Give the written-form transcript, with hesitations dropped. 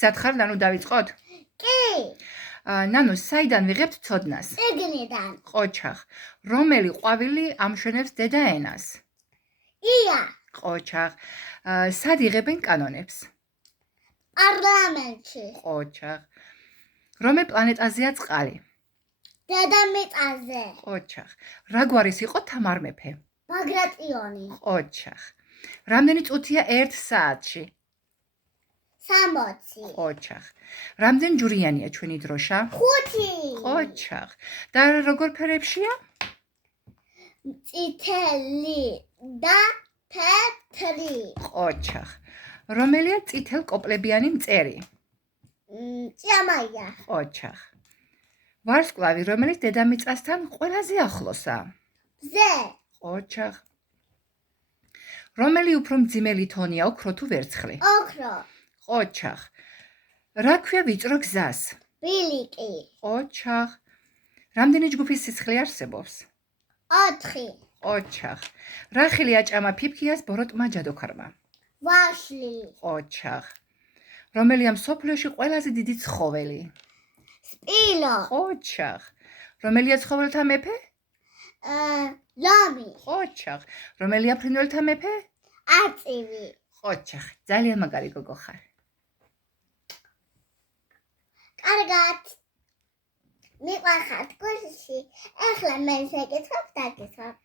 სათხარ ნანუ დავიწყოთ? კი. ნანუ, საიდან ვიღებთ ცოდნას? წიგნიდან. ყოჩახ. რომელი ყვავილი ამშვენებს დედა ენას? ია. ყოჩახ. სად იღებენ კანონებს? პარლამენტში. ყოჩახ. რომელ პლანეტაზეა წყალი? დედამიწაზე. ყოჩახ. რა გვარის იყო თამარ მეფე? ბაგრატიონი. ყოჩახ. რამდენი წუთია 1 საათში? 60. ყოჩახ. რამდენი ჯვრიანია ჩვენი დროშა? 5. ყოჩახ. და როგორ ფერებშია? წითელი და თეთრი. ყოჩახ. რომელია წითელ კოპლებიანი მწერი? ჭიამაია. ყოჩახ. ვარსკვლავი, რომელიც დედამიწასთან ყველაზე ახლოსაა? მზე. ყოჩახ. რომელი უფრო მძიმელი თონია, ოქრო თუ ვერცხლი? ოქრო. ყოჩახ. რა ქვია ვიწრო გზას? ბილიკი. ყოჩახ. რამდენი ჯგუფის სისხლი არსებობს? 4. ყოჩახ. რა ხილი აჭამა ფიფქიას ბოროტმა ჯადოქარმა? ვაშლი. ყოჩახ. რომელია მსოფლიოში ყველაზე დიდი ცხოველი? სპილო. ყოჩახ. რომელია ცხოველთა მეფე? ლომი. ყოჩახ. რომელია ფრინველთა მეფე? აწივი. ყოჩახ. ძალიან მაგარი გოგო ხარ. კარგად. მიყვარხართ კურსში. ახლა მე შეგეცნობ დაგესვამ.